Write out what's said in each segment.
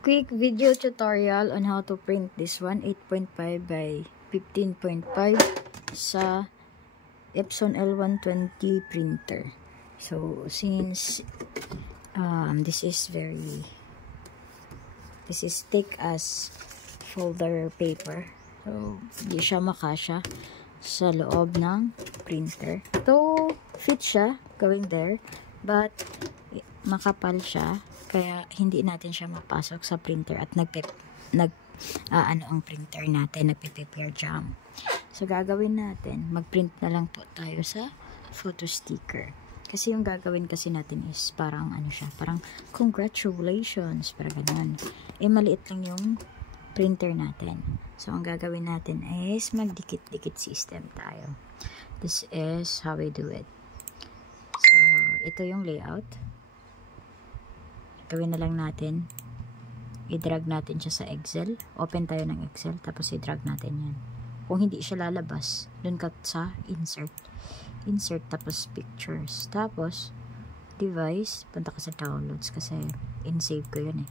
Quick video tutorial on how to print this one, 8.5 by 15.5 sa Epson L120 printer. So since this is thick as folder paper, so hindi siya makasya sa loob ng printer. To fit siya going there, but makapal siya, kaya hindi natin siya mapasok sa printer at ang printer natin, nagpe-paper jam. So gagawin natin, mag-print na lang po tayo sa photo sticker. Kasi yung gagawin kasi natin is parang parang congratulations, parang ganun. Maliit lang yung printer natin. So ang gagawin natin is magdikit-dikit system tayo. This is how we do it. So ito yung layout. Gawin na lang natin, i-drag natin siya sa Excel. Open tayo ng Excel, tapos i-drag natin yan. Kung hindi siya lalabas, dun ka sa insert, tapos pictures, tapos device, punta ka sa downloads kasi in-save ko yun eh.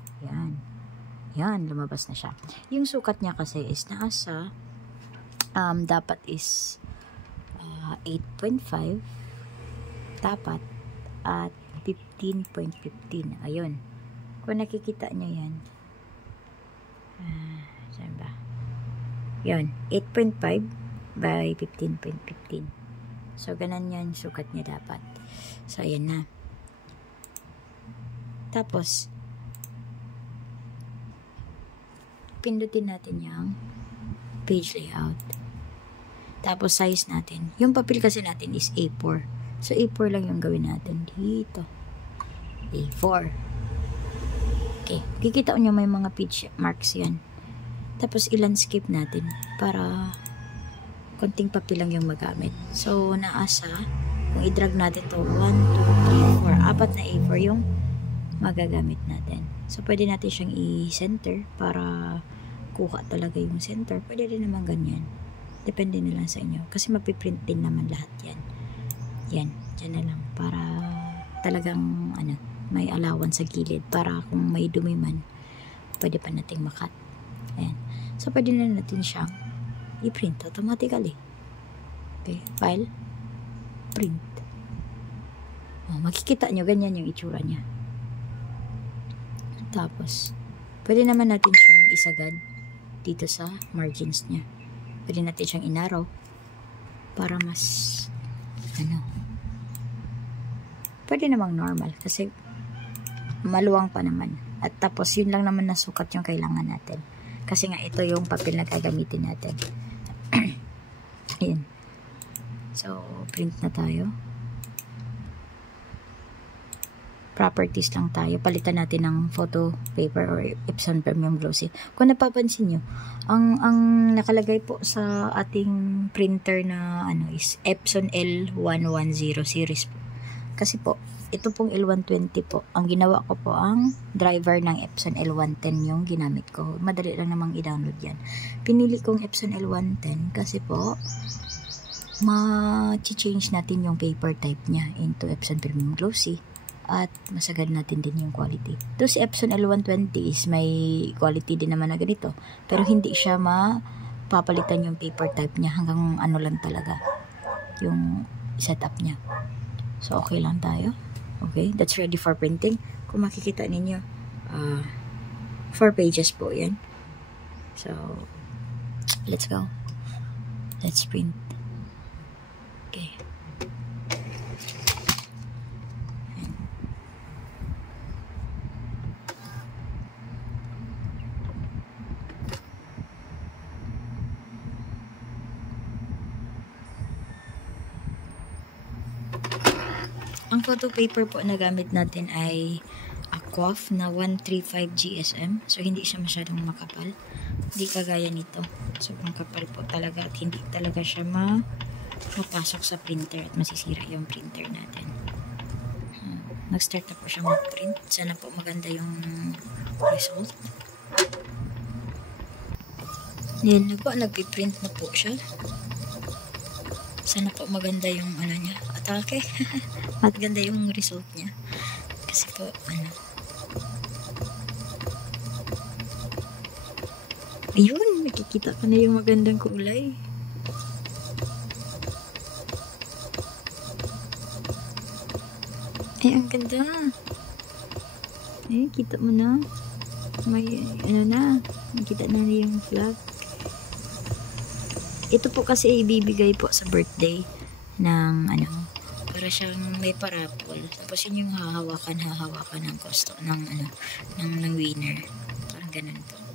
Yan, lumabas na siya. Yung sukat niya kasi is nasa dapat is 8.5 dapat at 15.15. Ayun. Kung nakikita nyo yan. Saan ba? Yun. 8.5 by 15.15. So, ganun yan sukat niya dapat. So, ayan na. Tapos, pindutin natin yung page layout. Tapos, size natin. Yung papel kasi natin is A4. So, A4 lang yung gawin natin dito. A4. Okay. Kikita nyo may mga page marks yan. Tapos, i-landscape natin para konting papel lang yung magamit. So, naasa, kung i-drag natin to 1, 2, 3, 4. Apat na A4 yung magagamit natin. So, pwede natin siyang i-center para kuha talaga yung center. Pwede rin naman ganyan. Depende na lang sa inyo. Kasi mapiprint din naman lahat yan. Yan, dyan na lang. Para talagang, may allowance sa gilid. Para kung may dumi man, pwede pa nating makat. Ayan. So, pwede na natin siyang i-print automatically. Okay, file, print. Makikita nyo, ganyan yung itsura niya. Tapos, pwede naman natin siyang isagad dito sa margins niya. Pwede natin siyang inaraw para mas pwede namang normal kasi maluwang pa naman. At tapos yun lang naman na sukat yung kailangan natin. Kasi nga ito yung papel na gagamitin natin. Ayan. So, print na tayo. Properties lang tayo. Palitan natin ng photo paper or Epson Premium Glossy. Kung napapansin nyo, ang nakalagay po sa ating printer na is Epson L110 series po. Kasi po, ito pong L120 po, ang ginawa ko po ang driver ng Epson L110 yung ginamit ko. Madali lang namang i-download yan. Pinili kong Epson L110 kasi po, ma-change natin yung paper type niya into Epson Premium Glossy at masagad natin din yung quality. Ito si Epson L120 is may quality din naman na ganito. Pero hindi siya mapapalitan yung paper type niya hanggang lang talaga yung setup niya. So, okay lang tayo. Okay, that's ready for printing. Kung makikita ninyo, 4 pages po yan. So, let's go. Let's print. Okay. Ang photo paper po na gamit natin ay Aquaf na 135 GSM. So, hindi siya masyadong makapal. Hindi kagaya nito. So, ang kapal po talaga at hindi talaga siya mapasok sa printer at masisira yung printer natin. Nag-start na po siya mag-print. Sana po maganda yung result. Yan na po, nag-print na po siya. Sana po maganda yung niya, atake. Maganda yung result niya. Kasi po, Ayun, nakikita ka na yung magandang kulay. Ay, ang ganda. Ay, kita mo na. May, ano na, nakita na yung flag. Ito po kasi ibibigay po sa birthday ng, para siyang may parapol. Tapos yun yung hahawakan ng gusto, ng winner. Parang ganun po.